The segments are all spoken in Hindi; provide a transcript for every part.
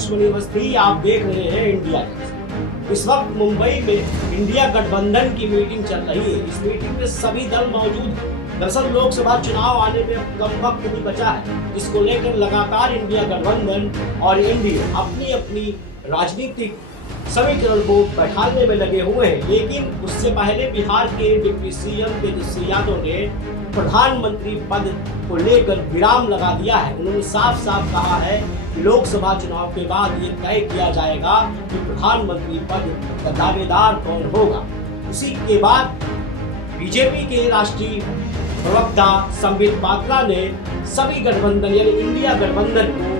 विश्व यूनिवर्सिटी, आप देख रहे हैं इंडिया न्यूज़। इस वक्त मुंबई में इंडिया गठबंधन की मीटिंग चल रही है। इस मीटिंग में सभी दल मौजूद हैं। दरअसल लोकसभा चुनाव आने में कम वक्त नहीं बचा है, जिसको लेकर लगातार इंडिया गठबंधन और एनडीए अपनी अपनी राजनीतिक समीकरण को बैठाने में लगे हुए हैं। लेकिन उससे पहले बिहार के डिप्टी सीएम तेजस्वी यादव ने प्रधानमंत्री पद को लेकर विराम लगा दिया है। उन्होंने साफ साफ कहा है कि लोकसभा चुनाव के बाद ये तय किया जाएगा कि प्रधानमंत्री पद का दावेदार कौन होगा। इसी के बाद बीजेपी के राष्ट्रीय प्रवक्ता संबित पात्रा ने सभी गठबंधन यानी इंडिया गठबंधन को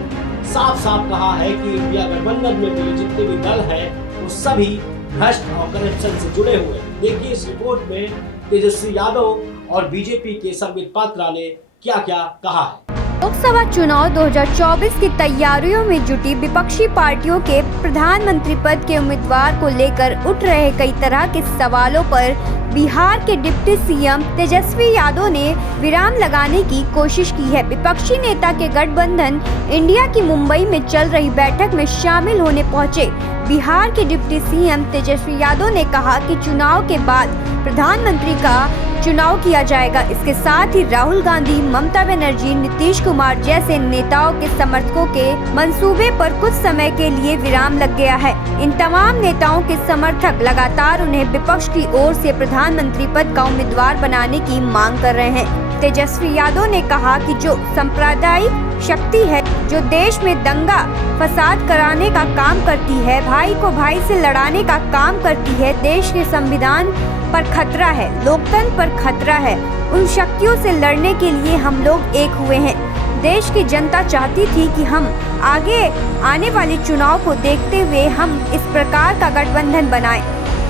साफ साफ कहा है कि इंडिया गठबंधन में भी जितने भी दल हैं वो सभी भ्रष्ट और करप्शन से जुड़े हुए हैं। देखिए इस रिपोर्ट में तेजस्वी यादव और बीजेपी के संबित पात्रा ने क्या क्या कहा है। लोकसभा चुनाव 2024 की तैयारियों में जुटी विपक्षी पार्टियों के प्रधानमंत्री पद के उम्मीदवार को लेकर उठ रहे कई तरह के सवालों पर बिहार के डिप्टी सीएम तेजस्वी यादव ने विराम लगाने की कोशिश की है। विपक्षी नेता के गठबंधन इंडिया की मुंबई में चल रही बैठक में शामिल होने पहुंचे बिहार के डिप्टी सीएम तेजस्वी यादव ने कहा कि चुनाव के बाद प्रधानमंत्री का चुनाव किया जाएगा। इसके साथ ही राहुल गांधी, ममता बनर्जी, नीतीश कुमार जैसे नेताओं के समर्थकों के मंसूबे पर कुछ समय के लिए विराम लग गया है। इन तमाम नेताओं के समर्थक लगातार उन्हें विपक्ष की ओर से प्रधानमंत्री पद का उम्मीदवार बनाने की मांग कर रहे हैं। तेजस्वी यादव ने कहा कि जो सांप्रदायिक शक्ति है, जो देश में दंगा फसाद कराने का काम करती है, भाई को भाई से लड़ाने का काम करती है, देश के संविधान पर खतरा है, लोकतंत्र पर खतरा है, उन शक्तियों से लड़ने के लिए हम लोग एक हुए हैं। देश की जनता चाहती थी कि हम आगे आने वाले चुनाव को देखते हुए हम इस प्रकार का गठबंधन बनाएं।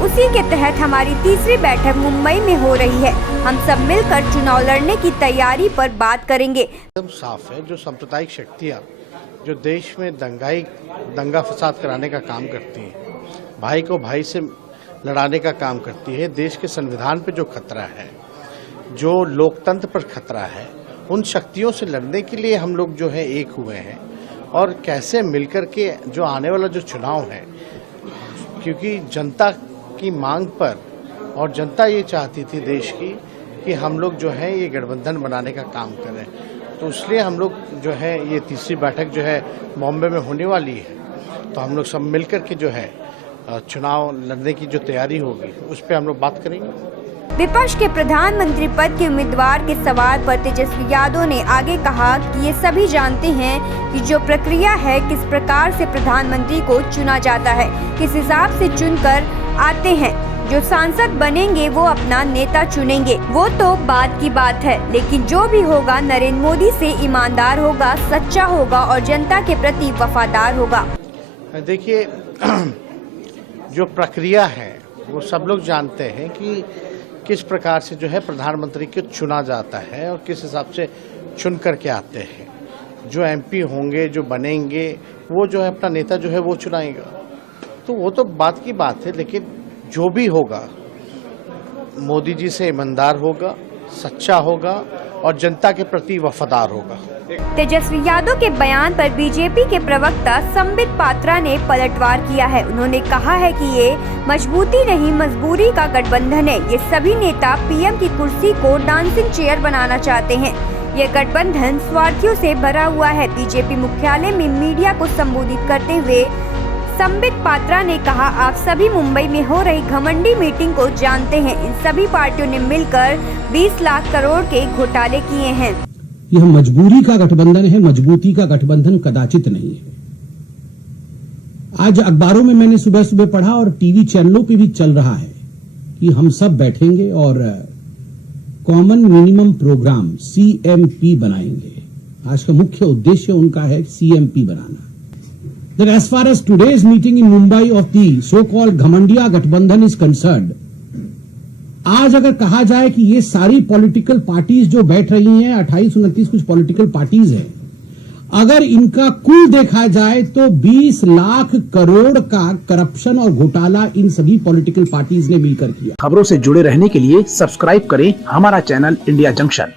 उसी के तहत हमारी तीसरी बैठक मुंबई में हो रही है। हम सब मिलकर चुनाव लड़ने की तैयारी पर बात करेंगे। एकदम साफ है, जो सांप्रदायिक शक्तियाँ जो देश में दंगा फसाद कराने का काम करती हैं, भाई को भाई से लड़ाने का काम करती है, देश के संविधान पे जो खतरा है, जो लोकतंत्र पर खतरा है, उन शक्तियों से लड़ने के लिए हम लोग जो है एक हुए हैं। और कैसे मिलकर के जो आने वाला जो चुनाव है, क्योंकि जनता की मांग पर और जनता ये चाहती थी देश की कि हम लोग जो है ये गठबंधन बनाने का काम करें, तो इसलिए हम लोग जो है ये तीसरी बैठक जो है बॉम्बे में होने वाली है, तो हम लोग सब मिलकर के जो है चुनाव लड़ने की जो तैयारी होगी उस पर हम लोग बात करेंगे। विपक्ष के प्रधानमंत्री पद के उम्मीदवार के सवाल पर तेजस्वी यादव ने आगे कहा कि ये सभी जानते हैं कि जो प्रक्रिया है, किस प्रकार से प्रधानमंत्री को चुना जाता है, किस हिसाब से चुनकर आते हैं। जो सांसद बनेंगे वो अपना नेता चुनेंगे, वो तो बात की बात है, लेकिन जो भी होगा नरेंद्र मोदी से ईमानदार होगा, सच्चा होगा और जनता के प्रति वफादार होगा। देखिए जो प्रक्रिया है वो सब लोग जानते हैं कि किस प्रकार से जो है प्रधानमंत्री को चुना जाता है और किस हिसाब से चुन करके आते हैं। जो एमपी होंगे, जो बनेंगे, वो जो है अपना नेता जो है वो चुनाएगा, तो वो तो बात की बात है, लेकिन जो भी होगा मोदी जी से ईमानदार होगा, सच्चा होगा और जनता के प्रति वफादार होगा। तेजस्वी यादव के बयान पर बीजेपी के प्रवक्ता संबित पात्रा ने पलटवार किया है। उन्होंने कहा है कि ये मजबूती नहीं मजबूरी का गठबंधन है। ये सभी नेता पीएम की कुर्सी को डांसिंग चेयर बनाना चाहते हैं। ये गठबंधन स्वार्थियों से भरा हुआ है। बीजेपी मुख्यालय में मीडिया को संबोधित करते हुए संबित पात्रा ने कहा, आप सभी मुंबई में हो रही घमंडी मीटिंग को जानते हैं। इन सभी पार्टियों ने मिलकर 20 लाख करोड़ के घोटाले किए हैं। यह मजबूरी का गठबंधन है, मजबूती का गठबंधन कदाचित नहीं है। आज अखबारों में मैंने सुबह सुबह पढ़ा और टीवी चैनलों पे भी चल रहा है कि हम सब बैठेंगे और कॉमन मिनिमम प्रोग्राम CMP बनाएंगे। आज का मुख्य उद्देश्य उनका है CMP banana. That as far as today's meeting in Mumbai of the so-called घमंडिया गठबंधन is concerned, आज अगर कहा जाए कि ये सारी पॉलिटिकल पार्टीज जो बैठ रही हैं, 28-29 कुछ पॉलिटिकल पार्टीज हैं, अगर इनका कुल देखा जाए तो 20 लाख करोड़ का करप्शन और घोटाला इन सभी पॉलिटिकल पार्टीज ने मिलकर किया। खबरों से जुड़े रहने के लिए सब्सक्राइब करें हमारा चैनल इंडिया जंक्शन।